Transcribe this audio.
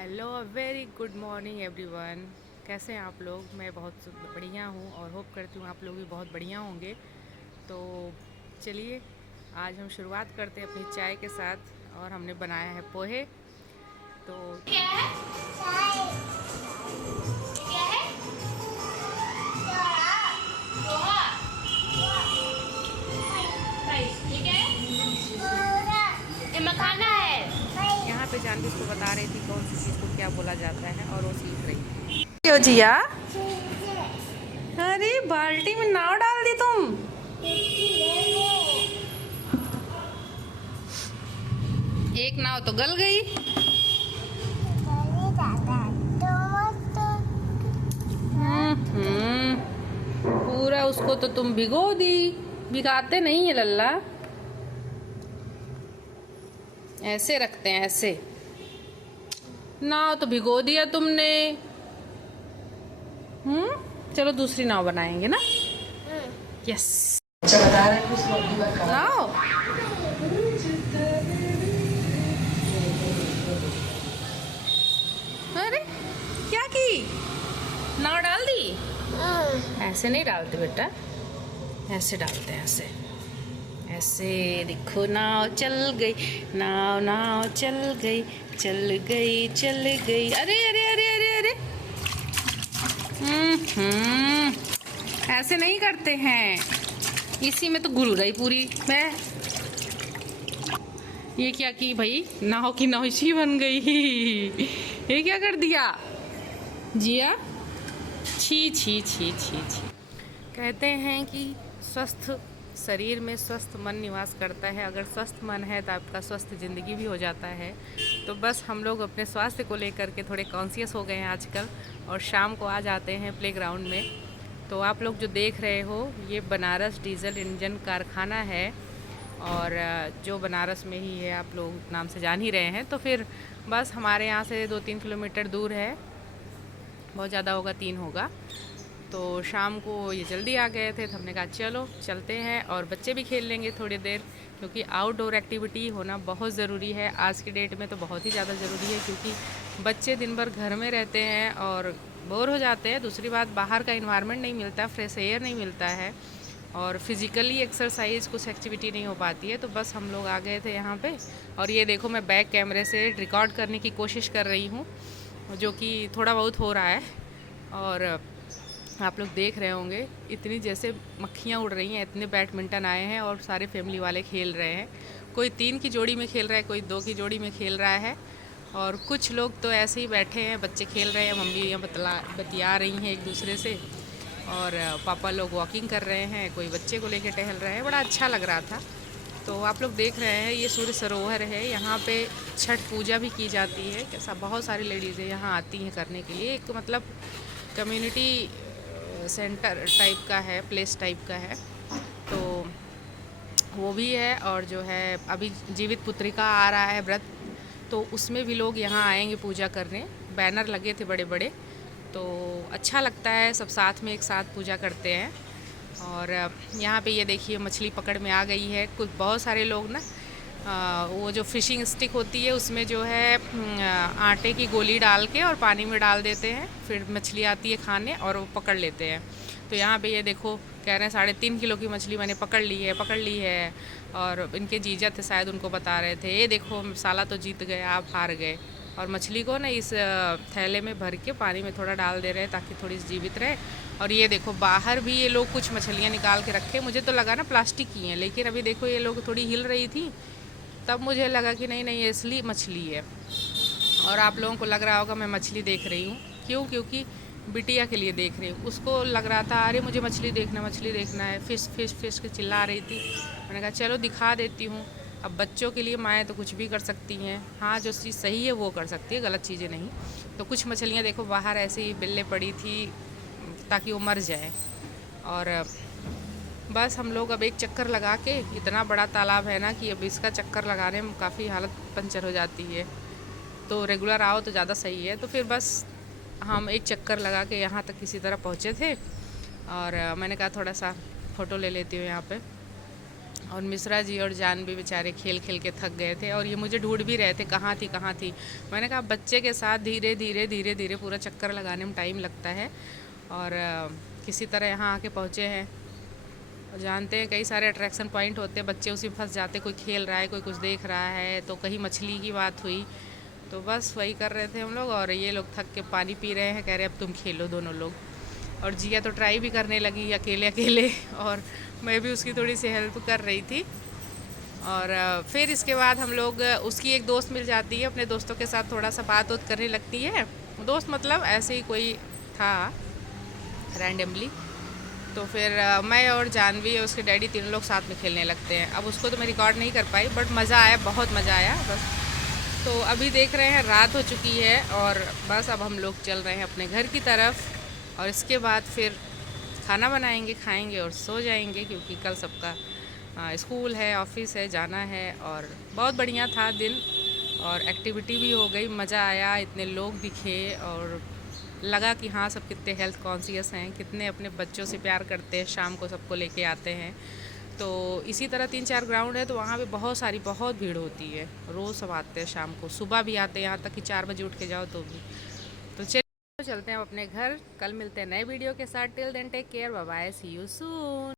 Hello, very good morning everyone. कैसे हैं आप लोग? मैं बहुत बढ़िया हूँ और होप करती हूँ आप लोग भी बहुत बढ़िया होंगे। तो चलिए, आज हम शुरुआत करते हैं अपनी चाय के साथ और हमने बनाया है पोहे। तो क्या है? क्या है? पोहा। राइस, ठीक है? ये मखाना है। यहाँ पे जानवी उसको बता रही थी कौन सी चीज़ को क्या बोला जाता है और वो सीख रही थी। क्यों जिया? अरे बाल्टी में नाव डाल दी तुम। एक नाव तो गल गई। पूरा उसको तो तुम भिगो दी। भिगाते नहीं है लल्ला, ऐसे रखते हैं ऐसे। नाव तो भिगो दिया तुमने। चलो दूसरी नाव बनाएंगे ना। यस, नाव। अरे क्या की? नाव डाल दी। ऐसे नहीं डालते बेटा, ऐसे डालते हैं, ऐसे ऐसे। देखो नाव चल गई, नाव नाव चल गई, चल गई चल गई। अरे अरे अरे अरे अरे। ऐसे नहीं करते हैं, इसी में तो घुल गई पूरी मैं। ये क्या की भाई? नाव की नौशी बन गई। ये क्या कर दिया जिया? छी छी छी छी छी। कहते हैं कि स्वस्थ शरीर में स्वस्थ मन निवास करता है। अगर स्वस्थ मन है तो आपका स्वस्थ ज़िंदगी भी हो जाता है। तो बस हम लोग अपने स्वास्थ्य को लेकर के थोड़े कॉन्शियस हो गए हैं आजकल, और शाम को आ जाते हैं प्लेग्राउंड में। तो आप लोग जो देख रहे हो ये बनारस डीजल इंजन कारखाना है, और जो बनारस में ही है, आप लोग नाम से जान ही रहे हैं। तो फिर बस हमारे यहाँ से 2-3 किलोमीटर दूर है, बहुत ज़्यादा होगा, 3 होगा। तो शाम को ये जल्दी आ गए थे तो हमने कहा चलो चलते हैं और बच्चे भी खेल लेंगे थोड़ी देर, क्योंकि आउटडोर एक्टिविटी होना बहुत ज़रूरी है आज की डेट में। तो बहुत ही ज़्यादा ज़रूरी है, क्योंकि बच्चे दिन भर घर में रहते हैं और बोर हो जाते हैं। दूसरी बात, बाहर का इन्वायरमेंट नहीं मिलता, फ्रेश एयर नहीं मिलता है, और फिज़िकली एक्सरसाइज कुछ एक्टिविटी नहीं हो पाती है। तो बस हम लोग आ गए थे यहाँ पे। और ये देखो, मैं बैक कैमरे से रिकॉर्ड करने की कोशिश कर रही हूँ, जो कि थोड़ा बहुत हो रहा है। और आप लोग देख रहे होंगे इतनी जैसे मक्खियाँ उड़ रही हैं, इतने बैडमिंटन आए हैं और सारे फैमिली वाले खेल रहे हैं। कोई 3 की जोड़ी में खेल रहा है, कोई 2 की जोड़ी में खेल रहा है, और कुछ लोग तो ऐसे ही बैठे हैं, बच्चे खेल रहे हैं, मम्मी यहाँ बतिया रही हैं एक दूसरे से, और पापा लोग वॉकिंग कर रहे हैं, कोई बच्चे को लेकर टहल रहे हैं। बड़ा अच्छा लग रहा था। तो आप लोग देख रहे हैं ये सूर्य सरोवर है, यहाँ पे छठ पूजा भी की जाती है। कैसा बहुत सारी लेडीज़ें यहाँ आती हैं करने के लिए। एक मतलब कम्युनिटी सेंटर टाइप का है, प्लेस टाइप का है। तो वो भी है, और जो है अभी जीवित पुत्रिका आ रहा है व्रत, तो उसमें भी लोग यहाँ आएंगे पूजा करने। बैनर लगे थे बड़े बड़े, तो अच्छा लगता है, सब साथ में एक साथ पूजा करते हैं। और यहाँ पे ये देखिए मछली पकड़ में आ गई है। कुछ बहुत सारे लोग ना वो जो फिशिंग स्टिक होती है उसमें जो है आटे की गोली डाल के और पानी में डाल देते हैं, फिर मछली आती है खाने और वो पकड़ लेते हैं। तो यहाँ पे ये देखो, कह रहे हैं 3.5 किलो की मछली मैंने पकड़ ली है, पकड़ ली है। और इनके जीजा थे शायद, उनको बता रहे थे, ये देखो साला तो जीत गए, आप हार गए। और मछली को ना इस थैले में भर के पानी में थोड़ा डाल दे रहे हैं ताकि थोड़ी जीवित रहे। और ये देखो बाहर भी ये लोग कुछ मछलियाँ निकाल के रखे, मुझे तो लगा ना प्लास्टिक की हैं, लेकिन अभी देखो ये लोग थोड़ी हिल रही थी, तब मुझे लगा कि नहीं नहीं, ये असली मछली है। और आप लोगों को लग रहा होगा मैं मछली देख रही हूँ, क्यों? क्योंकि बिटिया के लिए देख रही हूँ। उसको लग रहा था अरे मुझे मछली देखना है, फ़िश फ़िश फ़िश के चिल्ला रही थी। मैंने कहा चलो दिखा देती हूँ। अब बच्चों के लिए माएँ तो कुछ भी कर सकती हैं। हाँ, जो चीज़ सही है वो कर सकती है, गलत चीज़ें नहीं। तो कुछ मछलियाँ देखो बाहर ऐसे ही बिल्ले पड़ी थी ताकि वो मर जाए। और बस हम लोग अब एक चक्कर लगा के, इतना बड़ा तालाब है ना कि अब इसका चक्कर लगाने में काफ़ी हालत पंचर हो जाती है। तो रेगुलर आओ तो ज़्यादा सही है। तो फिर बस हम एक चक्कर लगा के यहाँ तक किसी तरह पहुँचे थे, और मैंने कहा थोड़ा सा फ़ोटो ले लेती हूँ यहाँ पे। और मिश्रा जी और जानवी बेचारे खेल खेल के थक गए थे और ये मुझे ढूंढ भी रहे थे कहाँ थी कहाँ थी। मैंने कहा बच्चे के साथ धीरे धीरे धीरे धीरे पूरा चक्कर लगाने में टाइम लगता है और किसी तरह यहाँ आके पहुँचे हैं। और जानते हैं कई सारे अट्रैक्शन पॉइंट होते हैं, बच्चे उसी में फंस जाते, कोई खेल रहा है कोई कुछ देख रहा है, तो कहीं मछली की बात हुई, तो बस वही कर रहे थे हम लोग। और ये लोग थक के पानी पी रहे हैं, कह रहे अब तुम खेलो दोनों लोग। और जिया तो ट्राई भी करने लगी अकेले अकेले और मैं भी उसकी थोड़ी सी हेल्प कर रही थी। और फिर इसके बाद हम लोग उसकी एक दोस्त मिल जाती है, अपने दोस्तों के साथ थोड़ा सा बात उत करने लगती है। दोस्त मतलब ऐसे ही कोई था रैंडमली। तो फिर मैं और जानवी और उसके डैडी तीनों लोग साथ में खेलने लगते हैं। अब उसको तो मैं रिकॉर्ड नहीं कर पाई बट मज़ा आया, बहुत मज़ा आया बस। तो अभी देख रहे हैं रात हो चुकी है और बस अब हम लोग चल रहे हैं अपने घर की तरफ और इसके बाद फिर खाना बनाएंगे, खाएंगे और सो जाएंगे क्योंकि कल सबका स्कूल है, ऑफिस है, जाना है। और बहुत बढ़िया था दिन और एक्टिविटी भी हो गई, मज़ा आया, इतने लोग दिखे और लगा कि हाँ सब कितने हेल्थ कॉन्शियस हैं, कितने अपने बच्चों से प्यार करते हैं, शाम को सबको लेके आते हैं। तो इसी तरह 3-4 ग्राउंड है तो वहाँ पे बहुत भीड़ होती है, रोज़ सब आते हैं, शाम को सुबह भी आते हैं, यहाँ तक कि 4 बजे उठ के जाओ तो भी। तो चलिए चलते हैं अपने घर, कल मिलते हैं नए वीडियो के साथ। Till then take care, bye bye, see you soon.